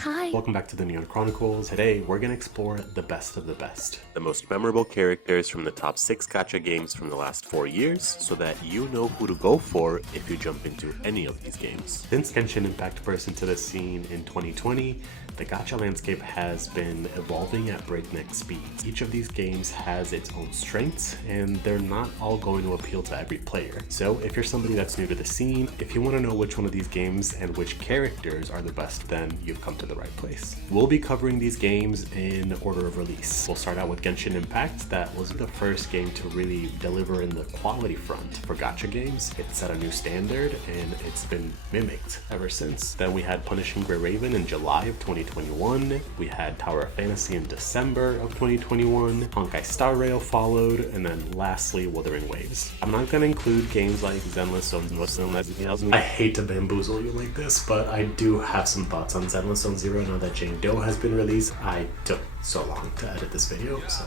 Hi. Welcome back to the Neon Chronicles. Today, we're going to explore the best of the best. The most memorable characters from the top 6 gacha games from the last 4 years, so that you know who to go for if you jump into any of these games. Since Genshin Impact burst into the scene in 2020, the gacha landscape has been evolving at breakneck speeds. Each of these games has its own strengths, and they're not all going to appeal to every player. So if you're somebody that's new to the scene, if you want to know which one of these games and which characters are the best, then you've come to the right place. We'll be covering these games in order of release. We'll start out with Genshin Impact. That was the first game to really deliver in the quality front for gacha games. It set a new standard, and it's been mimicked ever since. Then we had Punishing Grey Raven in July of 2021. We had Tower of Fantasy in December of 2021. Honkai Star Rail followed, and then lastly, Wuthering Waves. I'm not going to include games like Zenless Zone Zero. I hate to bamboozle you like this, but I do have some thoughts on Zenless Zone Zero now that Jane Doe has been released. I took so long to edit this video, so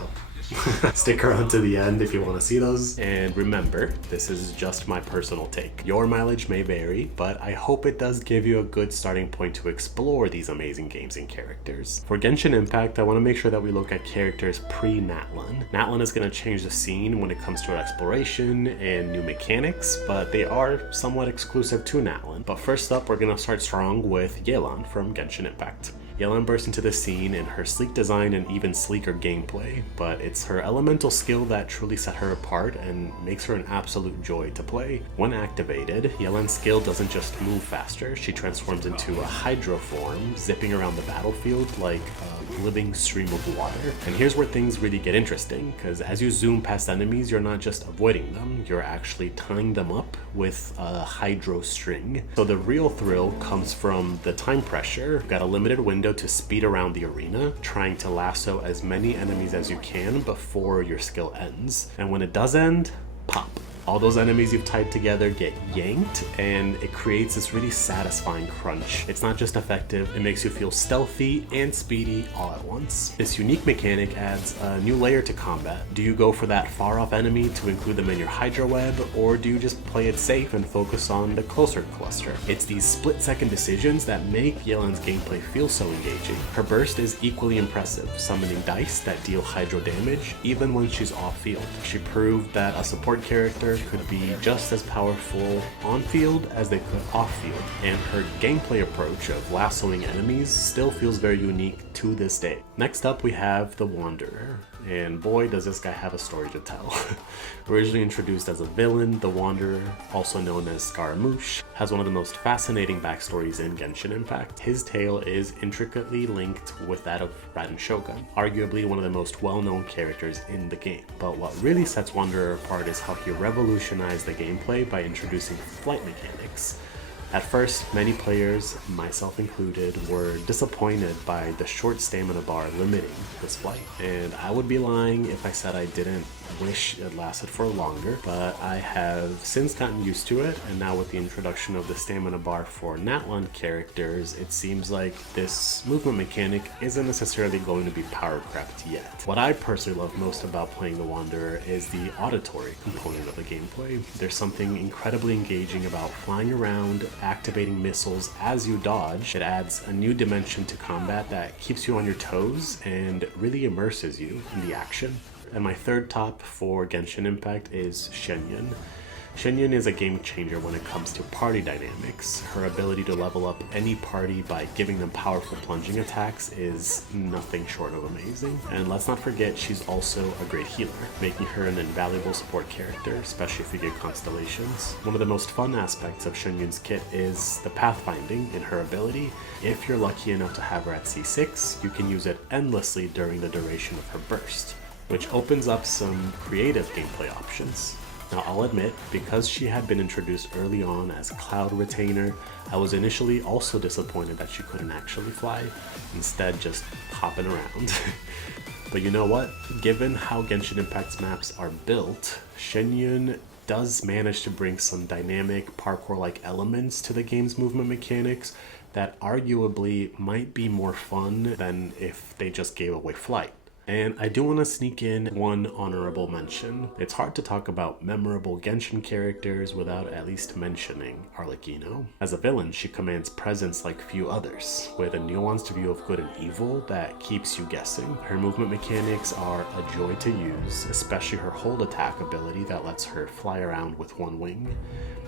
stick around to the end if you want to see those. And remember, this is just my personal take. Your mileage may vary, but I hope it does give you a good starting point to explore these amazing games and characters. For Genshin Impact, I want to make sure that we look at characters pre-Natlan. Natlan is going to change the scene when it comes to exploration and new mechanics, but they are somewhat exclusive to Natlan. But first up, we're going to start strong with Yelan from Genshin Impact. Yelan burst into the scene in her sleek design and even sleeker gameplay, but it's her elemental skill that truly set her apart and makes her an absolute joy to play. When activated, Yelan's skill doesn't just move faster, she transforms into a hydro form, zipping around the battlefield like a living stream of water. And here's where things really get interesting, because as you zoom past enemies, you're not just avoiding them, you're actually tying them up with a hydro string. So the real thrill comes from the time pressure. You've got a limited window to speed around the arena, trying to lasso as many enemies as you can before your skill ends. And when it does end, pop. All those enemies you've tied together get yanked, and it creates this really satisfying crunch. It's not just effective, it makes you feel stealthy and speedy all at once. This unique mechanic adds a new layer to combat. Do you go for that far off enemy to include them in your Hydra web, or do you just play it safe and focus on the closer cluster? It's these split-second decisions that make Yelan's gameplay feel so engaging. Her burst is equally impressive, summoning dice that deal Hydro damage even when she's off-field. She proved that a support character could be just as powerful on-field as they could off-field, and her gameplay approach of lassoing enemies still feels very unique to this day. Next up, we have the Wanderer, and boy does this guy have a story to tell. Originally introduced as a villain, the Wanderer, also known as Scaramouche, has one of the most fascinating backstories in Genshin Impact. His tale is intricately linked with that of Raiden Shogun, arguably one of the most well-known characters in the game. But what really sets Wanderer apart is how he revolutionized the gameplay by introducing flight mechanics. At first, many players, myself included, were disappointed by the short stamina bar limiting this flight. And I would be lying if I said I didn't wish it lasted for longer, but I have since gotten used to it, and now with the introduction of the stamina bar for Natlan characters, it seems like this movement mechanic isn't necessarily going to be power crept yet. What I personally love most about playing the Wanderer is the auditory component of the gameplay. There's something incredibly engaging about flying around, activating missiles as you dodge. It adds a new dimension to combat that keeps you on your toes and really immerses you in the action. And my third top for Genshin Impact is Shenyun. Shenyun is a game changer when it comes to party dynamics. Her ability to level up any party by giving them powerful plunging attacks is nothing short of amazing. And let's not forget, she's also a great healer, making her an invaluable support character, especially if you get constellations. One of the most fun aspects of Shenyun's kit is the pathfinding in her ability. If you're lucky enough to have her at C6, you can use it endlessly during the duration of her burst, which opens up some creative gameplay options. Now, I'll admit, because she had been introduced early on as Cloud Retainer, I was initially also disappointed that she couldn't actually fly, instead just hopping around. But you know what? Given how Genshin Impact's maps are built, Shenyun does manage to bring some dynamic parkour-like elements to the game's movement mechanics that arguably might be more fun than if they just gave away flight. And I do want to sneak in one honorable mention. It's hard to talk about memorable Genshin characters without at least mentioning Arlecchino. As a villain, she commands presence like few others, with a nuanced view of good and evil that keeps you guessing. Her movement mechanics are a joy to use, especially her hold attack ability that lets her fly around with one wing.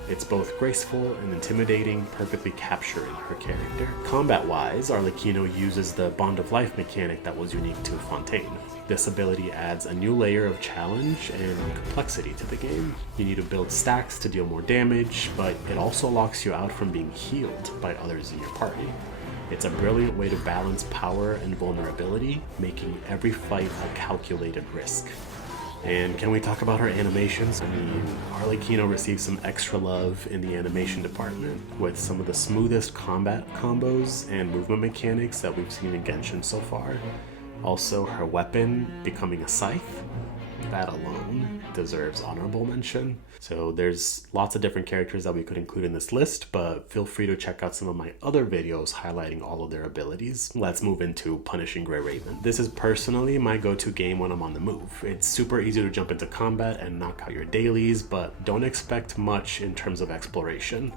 It's both graceful and intimidating, perfectly capturing her character. Combat-wise, Arlecchino uses the Bond of Life mechanic that was unique to Fontaine. This ability adds a new layer of challenge and complexity to the game. You need to build stacks to deal more damage, but it also locks you out from being healed by others in your party. It's a brilliant way to balance power and vulnerability, making every fight a calculated risk. And can we talk about her animations? I mean, Arlecchino received some extra love in the animation department with some of the smoothest combat combos and movement mechanics that we've seen in Genshin so far. Also, her weapon becoming a scythe, that alone deserves honorable mention. So there's lots of different characters that we could include in this list, but feel free to check out some of my other videos highlighting all of their abilities. Let's move into Punishing Grey Raven. This is personally my go-to game when I'm on the move. It's super easy to jump into combat and knock out your dailies, but don't expect much in terms of exploration.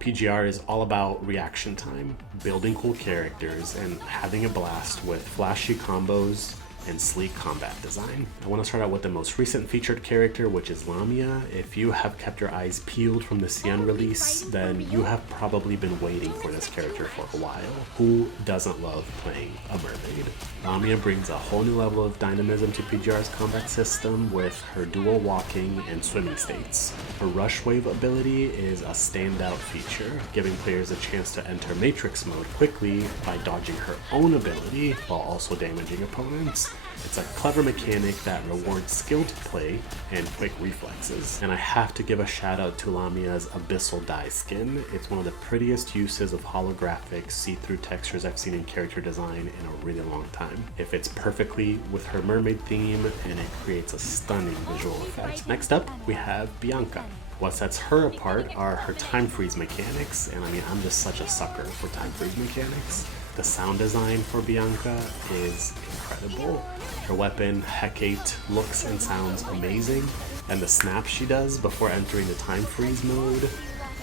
PGR is all about reaction time, building cool characters, and having a blast with flashy combos and sleek combat design. I want to start out with the most recent featured character, which is Lamia. If you have kept your eyes peeled from the Cien release, then you have probably been waiting for this character for a while. Who doesn't love playing a mermaid? Lamia brings a whole new level of dynamism to PGR's combat system with her dual walking and swimming states. Her Rush Wave ability is a standout feature, giving players a chance to enter Matrix mode quickly by dodging her own ability while also damaging opponents. It's a clever mechanic that rewards skilled play and quick reflexes. And I have to give a shout out to Lamia's Abyssal Dye skin. It's one of the prettiest uses of holographic see-through textures I've seen in character design in a really long time. It fits perfectly with her mermaid theme and it creates a stunning visual effect. Next up, we have Bianca. What sets her apart are her time freeze mechanics, and I mean, I'm just such a sucker for time freeze mechanics. The sound design for Bianca is incredible. Her weapon, Hecate, looks and sounds amazing, and the snap she does before entering the time freeze mode,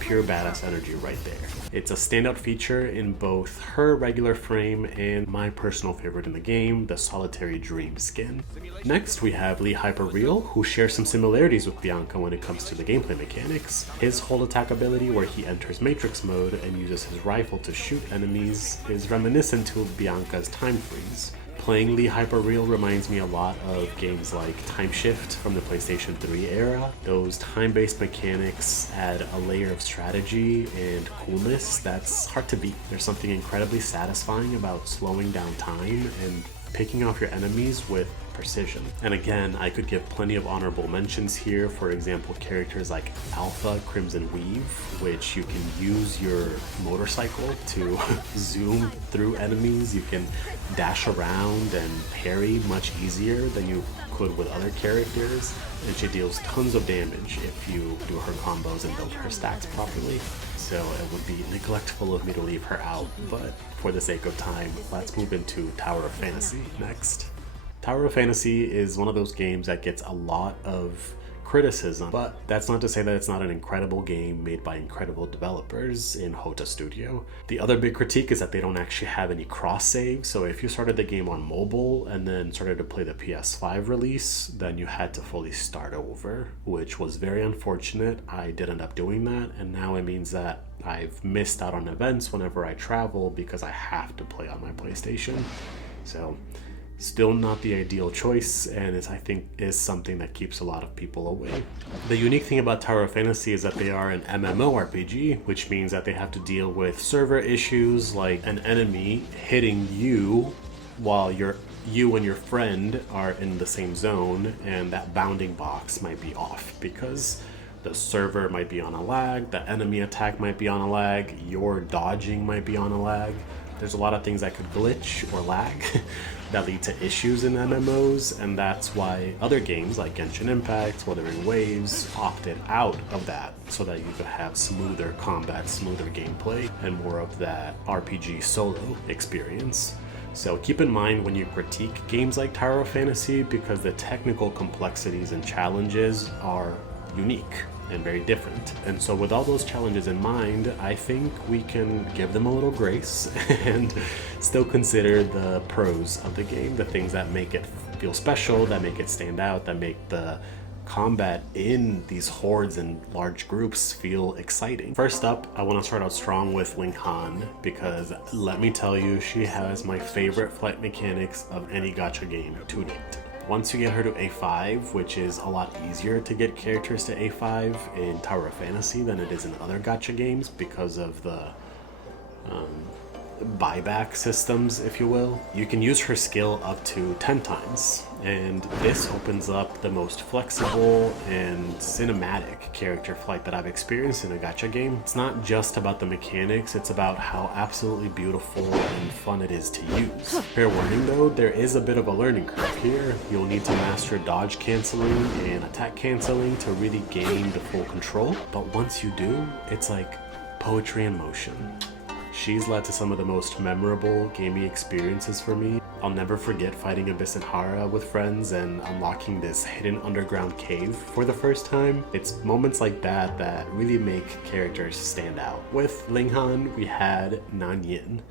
pure badass energy right there. It's a standout feature in both her regular frame and my personal favorite in the game, the Solitary Dream skin. Next, we have Lee Hyperreal, who shares some similarities with Bianca when it comes to the gameplay mechanics. His hold attack ability, where he enters Matrix mode and uses his rifle to shoot enemies, is reminiscent to Bianca's time freeze. Playing Lee Hyperreal reminds me a lot of games like Time Shift from the PlayStation 3 era. Those time-based mechanics add a layer of strategy and coolness that's hard to beat. There's something incredibly satisfying about slowing down time and picking off your enemies with precision. And again, I could give plenty of honorable mentions here. For example, characters like Alpha Crimson Weave, which you can use your motorcycle to zoom through enemies. You can dash around and parry much easier than you could with other characters. And she deals tons of damage if you do her combos and build her stacks properly. So it would be neglectful of me to leave her out, but for the sake of time, let's move into Tower of Fantasy next. Tower of Fantasy is one of those games that gets a lot of criticism, but that's not to say that it's not an incredible game made by incredible developers in Hota Studio. The other big critique is that they don't actually have any cross save, so if you started the game on mobile and then started to play the PS5 release, then you had to fully start over, which was very unfortunate. I did end up doing that, and now it means that I've missed out on events whenever I travel because I have to play on my PlayStation. So still not the ideal choice, and I think is something that keeps a lot of people away. The unique thing about Tower of Fantasy is that they are an MMORPG, which means that they have to deal with server issues like an enemy hitting you while you and your friend are in the same zone, and that bounding box might be off because the server might be on a lag, the enemy attack might be on a lag, your dodging might be on a lag. There's a lot of things that could glitch or lag that lead to issues in MMOs, and that's why other games like Genshin Impact, Wuthering Waves opted out of that so that you could have smoother combat, smoother gameplay, and more of that RPG solo experience. So keep in mind when you critique games like Tower of Fantasy, because the technical complexities and challenges are unique and very different. And so with all those challenges in mind, I think we can give them a little grace and still consider the pros of the game, the things that make it feel special, that make it stand out, that make the combat in these hordes and large groups feel exciting. First up, I want to start out strong with Ling Han, because let me tell you, she has my favorite flight mechanics of any gacha game to date. Once you get her to A5, which is a lot easier to get characters to A5 in Tower of Fantasy than it is in other gacha games because of the buyback systems, if you will, you can use her skill up to 10 times. And this opens up the most flexible and cinematic character flight that I've experienced in a gacha game. It's not just about the mechanics, it's about how absolutely beautiful and fun it is to use. Fair warning though, there is a bit of a learning curve here. You'll need to master dodge canceling and attack canceling to really gain the full control. But once you do, it's like poetry in motion. She's led to some of the most memorable gaming experiences for me. I'll never forget fighting Abyss and Hara with friends and unlocking this hidden underground cave for the first time. It's moments like that that really make characters stand out. With Ling Han, we had Nan Yin.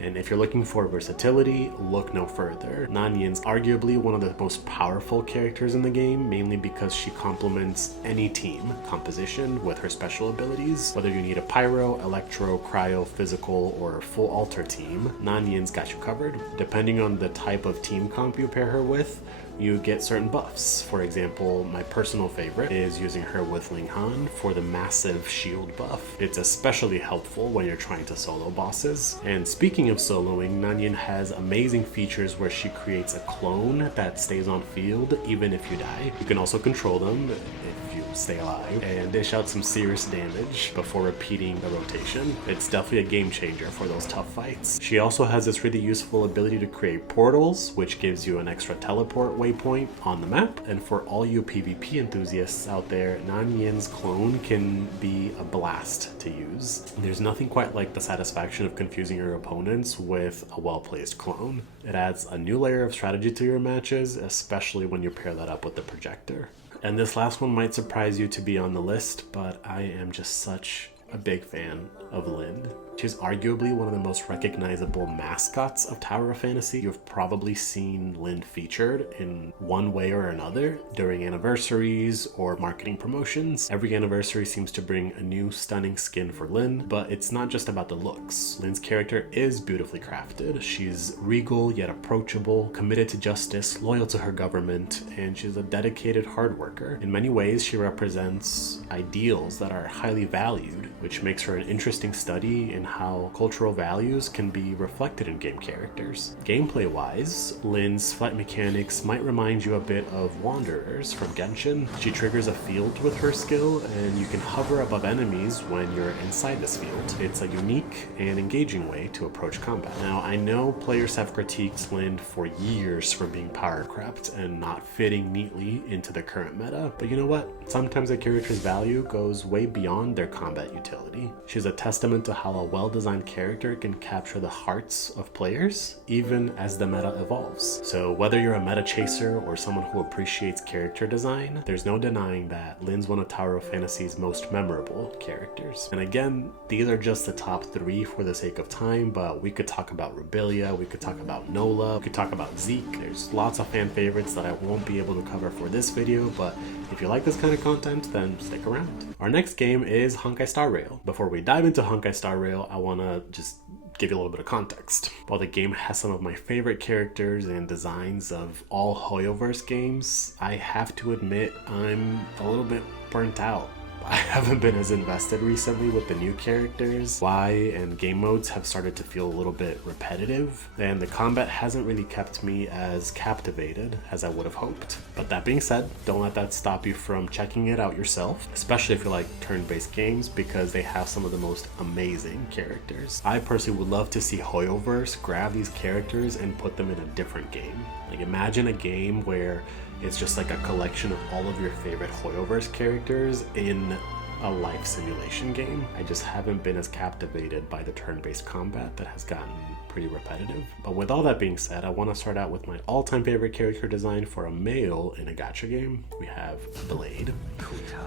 And if you're looking for versatility, look no further. Nan Yin's arguably one of the most powerful characters in the game, mainly because she complements any team composition with her special abilities. Whether you need a pyro, electro, cryo, physical, or full alter team, Nan Yin's got you covered. Depending on the type of team comp you pair her with, you get certain buffs. For example, my personal favorite is using her with Ling Han for the massive shield buff. It's especially helpful when you're trying to solo bosses. And speaking of soloing, Nan Yin has amazing features where she creates a clone that stays on field even if you die. You can also control them if you stay alive and dish out some serious damage before repeating the rotation. It's definitely a game changer for those tough fights. She also has this really useful ability to create portals, which gives you an extra teleport waypoint on the map. And for all you PvP enthusiasts out there, Nan Yin's clone can be a blast to use. There's nothing quite like the satisfaction of confusing your opponents with a well-placed clone. It adds a new layer of strategy to your matches, especially when you pair that up with the projector. And this last one might surprise you to be on the list, but I am just such a big fan of Lyn. She's arguably one of the most recognizable mascots of Tower of Fantasy. You've probably seen Lyn featured in one way or another during anniversaries or marketing promotions. Every anniversary seems to bring a new stunning skin for Lyn, but it's not just about the looks. Lyn's character is beautifully crafted. She's regal yet approachable, committed to justice, loyal to her government, and she's a dedicated hard worker. In many ways, she represents ideals that are highly valued, which makes her an interesting study in how cultural values can be reflected in game characters. Gameplay-wise, Lyn's flight mechanics might remind you a bit of Wanderers from Genshin. She triggers a field with her skill, and you can hover above enemies when you're inside this field. It's a unique and engaging way to approach combat. Now, I know players have critiqued Lyn for years for being power-crept and not fitting neatly into the current meta, but you know what? Sometimes a character's value goes way beyond their combat utility. She's a testament to how a well-designed character can capture the hearts of players, even as the meta evolves. So whether you're a meta chaser or someone who appreciates character design, there's no denying that Lyn's one of Tower of Fantasy's most memorable characters. And again, these are just the top 3 for the sake of time, but we could talk about Rubilia, we could talk about Nola, we could talk about Zeke. There's lots of fan favorites that I won't be able to cover for this video, but if you like this kind of content, then stick around. Our next game is Honkai Star Rail. Before we dive into Honkai Star Rail, I want to just give you a little bit of context. While the game has some of my favorite characters and designs of all Hoyoverse games, I have to admit I'm a little bit burnt out. I haven't been as invested recently with the new characters. Y and game modes have started to feel a little bit repetitive, and the combat hasn't really kept me as captivated as I would have hoped. But that being said, don't let that stop you from checking it out yourself, especially if you like turn-based games, because they have some of the most amazing characters. I personally would love to see Hoyoverse grab these characters and put them in a different game. Like, imagine a game where it's just like a collection of all of your favorite Hoyoverse characters in a life simulation game. I just haven't been as captivated by the turn-based combat that has gotten pretty repetitive. But with all that being said, I want to start out with my all-time favorite character design for a male in a gacha game. We have Blade.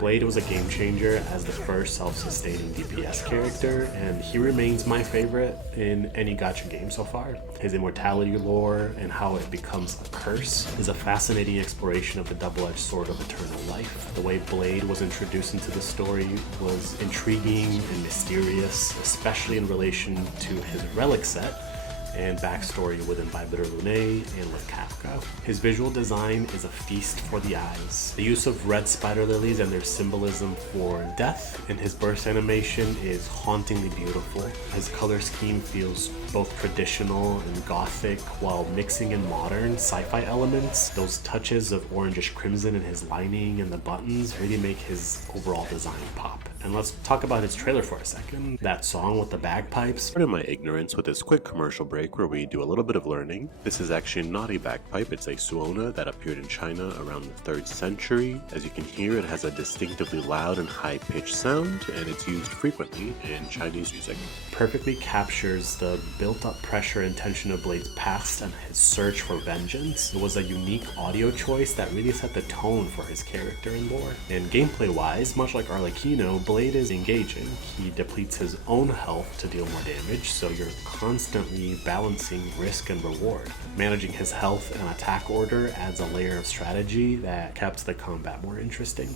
Blade was a game changer as the first self-sustaining DPS character, and he remains my favorite in any gacha game so far. His immortality lore and how it becomes a curse is a fascinating exploration of the double-edged sword of eternal life. The way Blade was introduced into the story was intriguing and mysterious, especially in relation to his relic set and backstory within Bybiter Lune and with Kafka. His visual design is a feast for the eyes. The use of red spider lilies and their symbolism for death in his burst animation is hauntingly beautiful. His color scheme feels both traditional and gothic while mixing in modern sci-fi elements. Those touches of orangish crimson in his lining and the buttons really make his overall design pop. And let's talk about his trailer for a second. That song with the bagpipes. Pardon my ignorance with this quick commercial break where we do a little bit of learning. This is actually not a bagpipe, it's a suona that appeared in China around the 3rd century. As you can hear, it has a distinctively loud and high-pitched sound, and it's used frequently in Chinese music. Perfectly captures the built-up pressure and tension of Blade's past and his search for vengeance. It was a unique audio choice that really set the tone for his character and lore. And gameplay-wise, much like Arlecchino, Blade is engaging. He depletes his own health to deal more damage, so you're constantly balancing risk and reward. Managing his health and attack order adds a layer of strategy that kept the combat more interesting.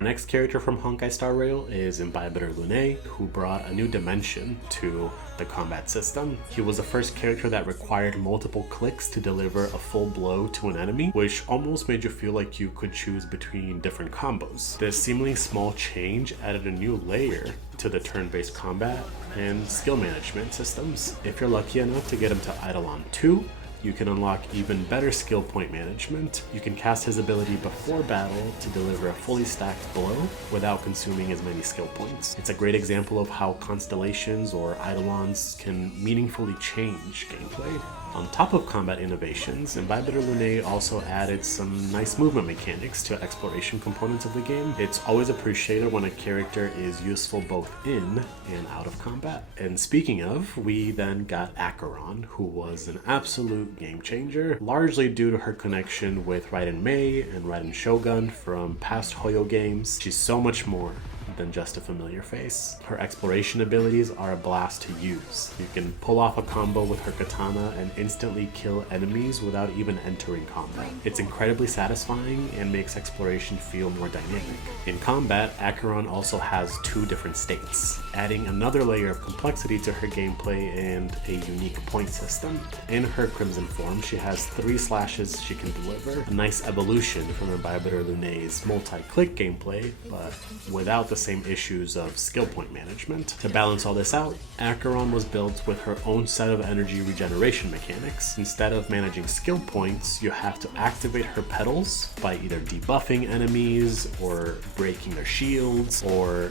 Our next character from Honkai Star Rail is Bybiter Lune, who brought a new dimension to the combat system. He was the first character that required multiple clicks to deliver a full blow to an enemy, which almost made you feel like you could choose between different combos. This seemingly small change added a new layer to the turn-based combat and skill management systems. If you're lucky enough to get him to Eidolon 2, you can unlock even better skill point management. You can cast his ability before battle to deliver a fully stacked blow without consuming as many skill points. It's a great example of how constellations or eidolons can meaningfully change gameplay. On top of combat innovations, Bybiter Lune also added some nice movement mechanics to exploration components of the game. It's always appreciated when a character is useful both in and out of combat. And speaking of, we then got Acheron, who was an absolute game changer, largely due to her connection with Raiden Mei and Raiden Shogun from past Hoyo games. She's so much more than just a familiar face. Her exploration abilities are a blast to use. You can pull off a combo with her katana and instantly kill enemies without even entering combat. It's incredibly satisfying and makes exploration feel more dynamic. In combat, Acheron also has 2 different states, adding another layer of complexity to her gameplay and a unique point system. In her Crimson form, she has 3 slashes she can deliver, a nice evolution from Bybiter Lune's multi-click gameplay, but without the same issues of skill point management. To balance all this out, Acheron was built with her own set of energy regeneration mechanics. Instead of managing skill points, you have to activate her petals by either debuffing enemies or breaking their shields or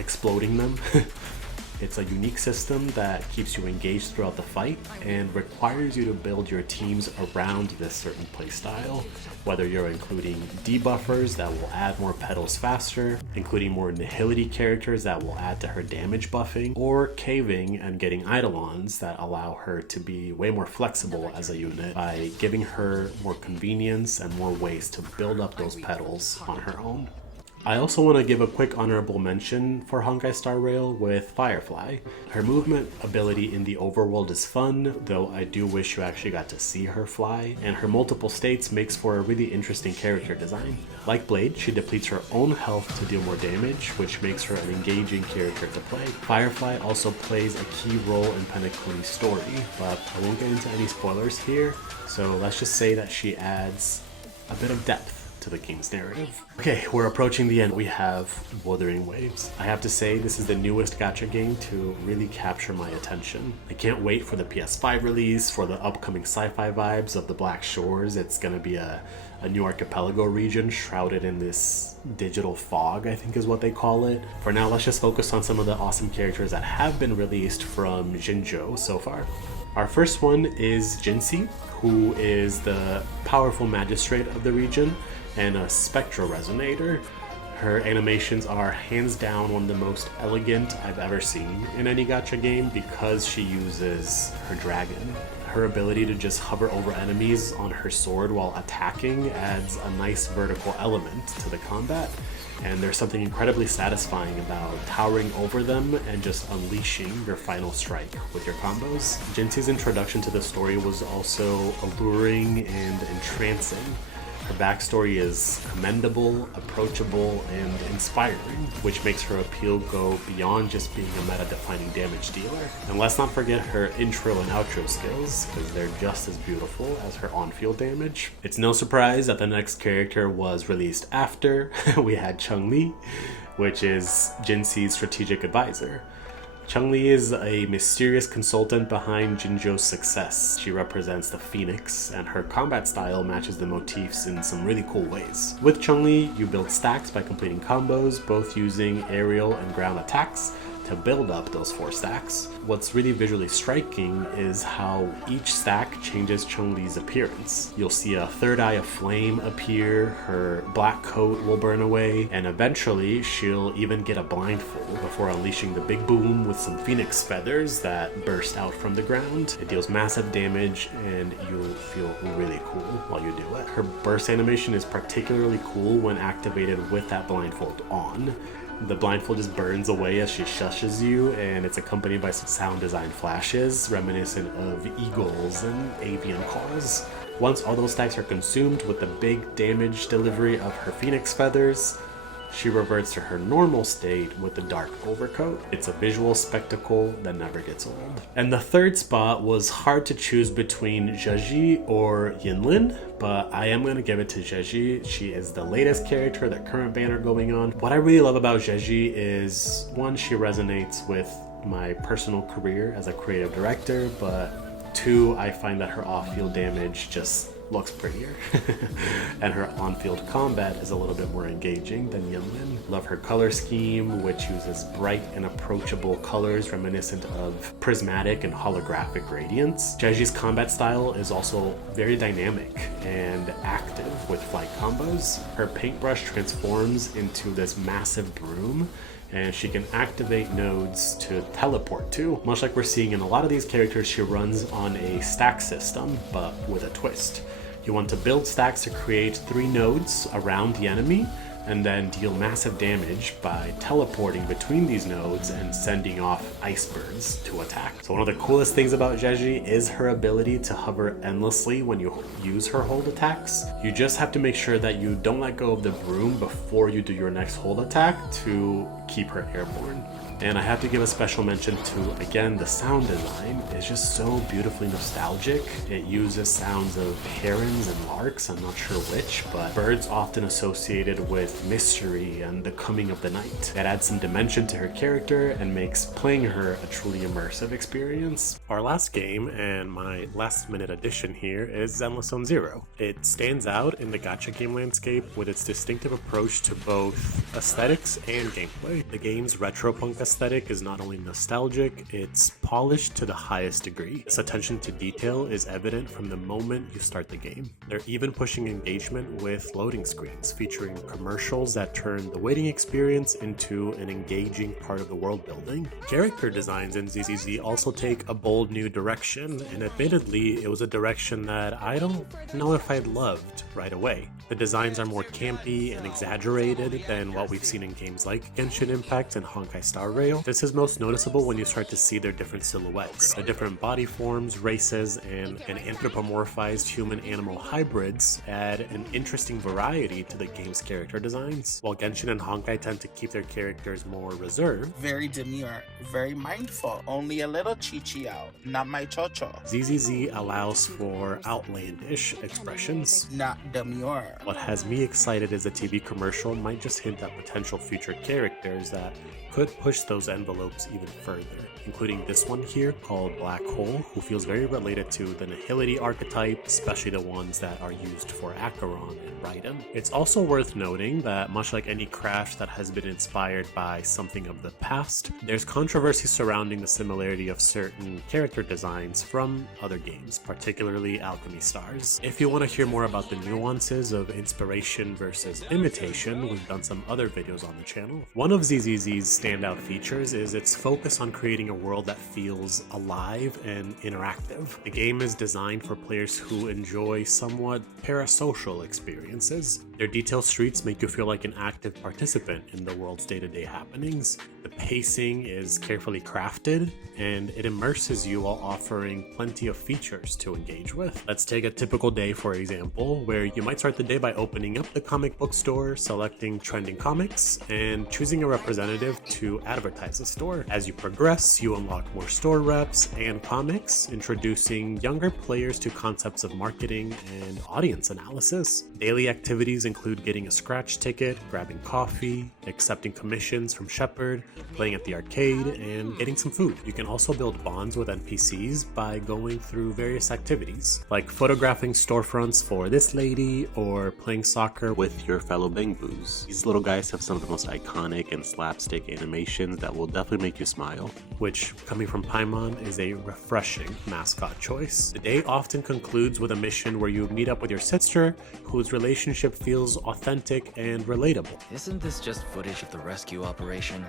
exploding them. It's a unique system that keeps you engaged throughout the fight and requires you to build your teams around this certain playstyle, whether you're including debuffers that will add more petals faster, including more nihility characters that will add to her damage buffing, or caving and getting eidolons that allow her to be way more flexible as a unit by giving her more convenience and more ways to build up those petals on her own. I also want to give a quick honorable mention for Honkai Star Rail with Firefly. Her movement ability in the overworld is fun, though I do wish you actually got to see her fly, and her multiple states makes for a really interesting character design. Like Blade, she depletes her own health to deal more damage, which makes her an engaging character to play. Firefly also plays a key role in Penaconi's story, but I won't get into any spoilers here, so let's just say that she adds a bit of depth to the game's narrative. Okay, we're approaching the end. We have Wuthering Waves. I have to say, this is the newest gacha game to really capture my attention. I can't wait for the PS5 release, for the upcoming sci-fi vibes of the Black Shores. It's gonna be a new archipelago region shrouded in this digital fog, I think is what they call it. For now, let's just focus on some of the awesome characters that have been released from Jinzhou so far. Our first one is Jinxi, who is the powerful magistrate of the region and a spectral resonator. Her animations are hands down one of the most elegant I've ever seen in any gacha game because she uses her dragon. Her ability to just hover over enemies on her sword while attacking adds a nice vertical element to the combat, and there's something incredibly satisfying about towering over them and just unleashing your final strike with your combos. Jinxi's introduction to the story was also alluring and entrancing. Her backstory is commendable, approachable, and inspiring, which makes her appeal go beyond just being a meta-defining damage dealer. And let's not forget her intro and outro skills, because they're just as beautiful as her on-field damage. It's no surprise that the next character was released after. We had Chun-Li, which is Jinxi's strategic advisor. Chun-Li is a mysterious consultant behind Jinzhou's success. She represents the Phoenix, and her combat style matches the motifs in some really cool ways. With Chun-Li, you build stacks by completing combos, both using aerial and ground attacks to build up those 4 stacks. What's really visually striking is how each stack changes Chun-Li's appearance. You'll see a third eye of flame appear, her black coat will burn away, and eventually she'll even get a blindfold before unleashing the big boom with some phoenix feathers that burst out from the ground. It deals massive damage and you'll feel really cool while you do it. Her burst animation is particularly cool when activated with that blindfold on. The blindfold just burns away as she shushes you, and it's accompanied by some sound design flashes reminiscent of eagles and avian calls. Once all those stacks are consumed with the big damage delivery of her phoenix feathers, she reverts to her normal state with the dark overcoat. It's a visual spectacle that never gets old. And the third spot was hard to choose between Zheji or Yinlin, but I am going to give it to Zheji. She is the latest character, the current banner going on. What I really love about Zheji is, one, she resonates with my personal career as a creative director, but 2, I find that her off-field damage just looks prettier. And her on-field combat is a little bit more engaging than Yinlin. Love her color scheme, which uses bright and approachable colors reminiscent of prismatic and holographic gradients. Zheji's combat style is also very dynamic and active with flight combos. Her paintbrush transforms into this massive broom, and she can activate nodes to teleport to. Much like we're seeing in a lot of these characters, she runs on a stack system, but with a twist. You want to build stacks to create 3 nodes around the enemy, and then deal massive damage by teleporting between these nodes and sending off icebergs to attack. So one of the coolest things about Zheji is her ability to hover endlessly when you use her hold attacks. You just have to make sure that you don't let go of the broom before you do your next hold attack to keep her airborne. And I have to give a special mention to, again, the sound design is just so beautifully nostalgic. It uses sounds of herons and larks, I'm not sure which, but birds often associated with mystery and the coming of the night. It adds some dimension to her character and makes playing her a truly immersive experience. Our last game, and my last minute addition here, is Zenless Zone Zero. It stands out in the gacha game landscape with its distinctive approach to both aesthetics and gameplay. The game's retro-punk aesthetic is not only nostalgic, it's polished to the highest degree. This attention to detail is evident from the moment you start the game. They're even pushing engagement with loading screens, featuring commercials that turn the waiting experience into an engaging part of the world building. Character designs in ZZZ also take a bold new direction, and admittedly, it was a direction that I don't know if I loved right away. The designs are more campy and exaggerated than what we've seen in games like Genshin Impact and Honkai Star Rail. This is most noticeable when you start to see their different silhouettes. The different body forms, races, and anthropomorphized human-animal hybrids add an interesting variety to the game's character designs, while Genshin and Honkai tend to keep their characters more reserved. Very demure, very mindful, only a little chi-chi out, not my cho-cho. ZZZ allows for outlandish expressions. Not demure. What has me excited is the TV commercial might just hint at potential future characters that could push those envelopes even further, including this one here called Black Hole, who feels very related to the Nihility archetype, especially the ones that are used for Acheron and Raiden. It's also worth noting that much like any crash that has been inspired by something of the past, there's controversy surrounding the similarity of certain character designs from other games, particularly Alchemy Stars. If you want to hear more about the nuances of inspiration versus imitation, we've done some other videos on the channel. One of ZZZ's standout features is its focus on creating a world that feels alive and interactive. The game is designed for players who enjoy somewhat parasocial experiences. Their detailed streets make you feel like an active participant in the world's day-to-day happenings. The pacing is carefully crafted, and it immerses you while offering plenty of features to engage with. Let's take a typical day, for example, where you might start the day by opening up the comic book store, selecting trending comics, and choosing a representative to advertise the store. As you progress, you unlock more store reps and comics, introducing younger players to concepts of marketing and audience analysis. Daily activities include getting a scratch ticket, grabbing coffee, accepting commissions from Shepard, playing at the arcade, and getting some food. You can also build bonds with NPCs by going through various activities, like photographing storefronts for this lady or playing soccer with your fellow Bangbus. These little guys have some of the most iconic and slapstick animations that will definitely make you smile, which, coming from Paimon, is a refreshing mascot choice. The day often concludes with a mission where you meet up with your sister, whose relationship feels authentic and relatable. Isn't this just footage of the rescue operation?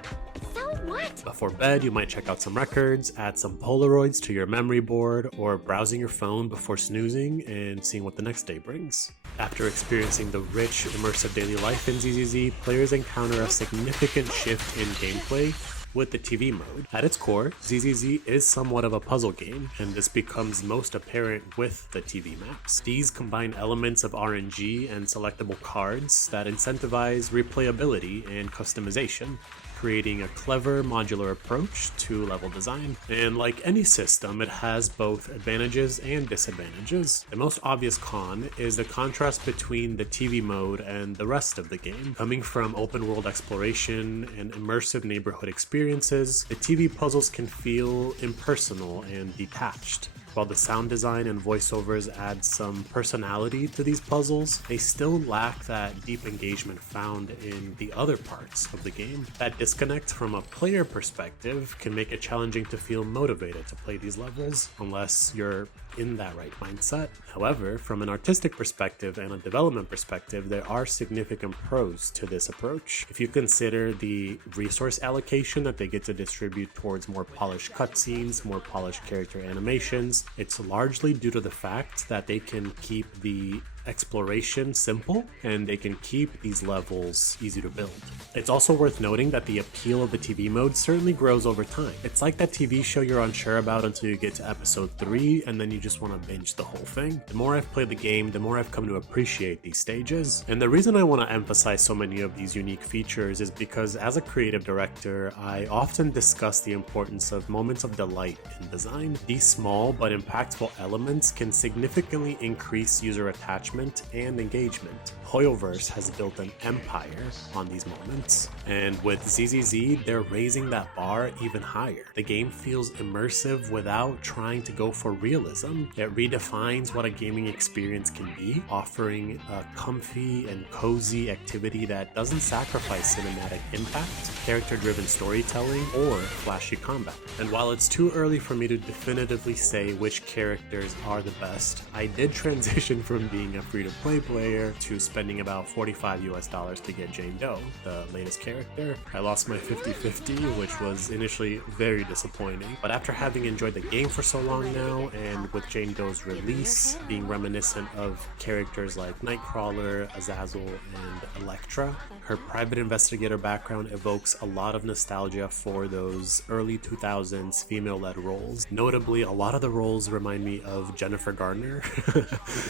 So what? Before bed, you might check out some records, add some Polaroids to your memory board, or browsing your phone before snoozing and seeing what the next day brings. After experiencing the rich, immersive daily life in ZZZ, players encounter a significant shift in gameplay with the TV mode. At its core, ZZZ is somewhat of a puzzle game, and this becomes most apparent with the TV maps. These combine elements of RNG and selectable cards that incentivize replayability and customization, creating a clever modular approach to level design. And like any system, it has both advantages and disadvantages. The most obvious con is the contrast between the TV mode and the rest of the game. Coming from open world exploration and immersive neighborhood experiences, the TV puzzles can feel impersonal and detached. While the sound design and voiceovers add some personality to these puzzles, they still lack that deep engagement found in the other parts of the game. That disconnect from a player perspective can make it challenging to feel motivated to play these levels unless you're in that right mindset. However, from an artistic perspective and a development perspective, there are significant pros to this approach. If you consider the resource allocation that they get to distribute towards more polished cutscenes, more polished character animations, it's largely due to the fact that they can keep the exploration simple and they can keep these levels easy to build. It's also worth noting that the appeal of the TV mode certainly grows over time. It's like that TV show you're unsure about until you get to episode 3 and then you just want to binge the whole thing. The more I've played the game, the more I've come to appreciate these stages. And the reason I want to emphasize so many of these unique features is because as a creative director, I often discuss the importance of moments of delight in design. These small but impactful elements can significantly increase user attachment and engagement. Hoyoverse has built an empire on these moments, and with ZZZ, they're raising that bar even higher. The game feels immersive without trying to go for realism. It redefines what a gaming experience can be, offering a comfy and cozy activity that doesn't sacrifice cinematic impact, character-driven storytelling, or flashy combat. And while it's too early for me to definitively say which characters are the best, I did transition from being a free-to-play player to spending about $45 to get Jane Doe, the latest character. I lost my 50-50, which was initially very disappointing, but after having enjoyed the game for so long now, and with Jane Doe's release being reminiscent of characters like Nightcrawler, Azazel, and Elektra, her private investigator background evokes a lot of nostalgia for those early 2000s female-led roles. Notably, a lot of the roles remind me of Jennifer Garner.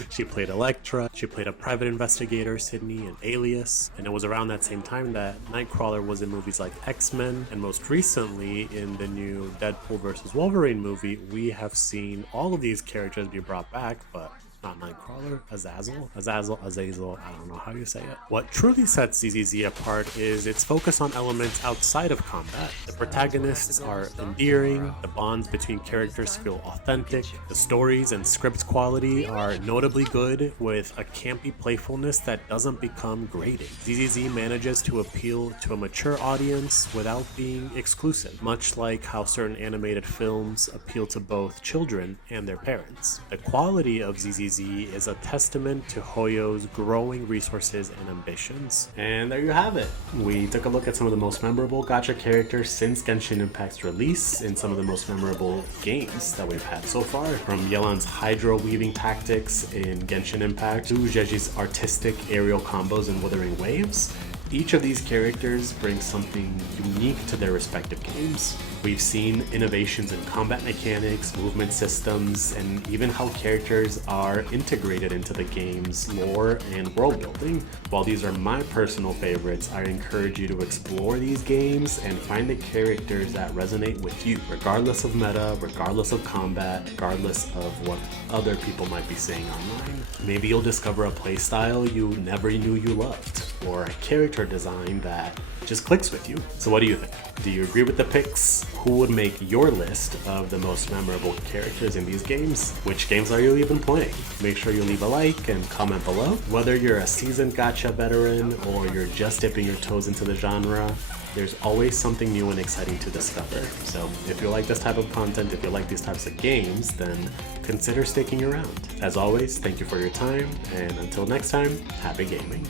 She played Elektra, she played a private investigator, Sydney, and Alias, and it was around that same time that Nightcrawler was in movies like X-Men, and most recently in the new Deadpool vs. Wolverine movie, we have seen all of these characters be brought back, but not Nightcrawler, Azazel, I don't know how you say it. What truly sets ZZZ apart is its focus on elements outside of combat. The protagonists are endearing, the bonds between characters feel authentic, the stories and script quality are notably good with a campy playfulness that doesn't become grating. ZZZ manages to appeal to a mature audience without being exclusive, much like how certain animated films appeal to both children and their parents. The quality of ZZZ is a testament to Hoyo's growing resources and ambitions. And there you have it. We took a look at some of the most memorable gacha characters since Genshin Impact's release and some of the most memorable games that we've had so far, from Yelan's hydro weaving tactics in Genshin Impact to Jeji's artistic aerial combos in Wuthering Waves. Each of these characters brings something unique to their respective games. We've seen innovations in combat mechanics, movement systems, and even how characters are integrated into the game's lore and world building. While these are my personal favorites, I encourage you to explore these games and find the characters that resonate with you, regardless of meta, regardless of combat, regardless of what other people might be saying online. Maybe you'll discover a playstyle you never knew you loved, or a character design that just clicks with you. So what do you think? Do you agree with the picks? Who would make your list of the most memorable characters in these games? Which games are you even playing? Make sure you leave a like and comment below. Whether you're a seasoned gacha veteran or you're just dipping your toes into the genre, there's always something new and exciting to discover. So if you like this type of content, if you like these types of games, then consider sticking around. As always, thank you for your time, and until next time, happy gaming.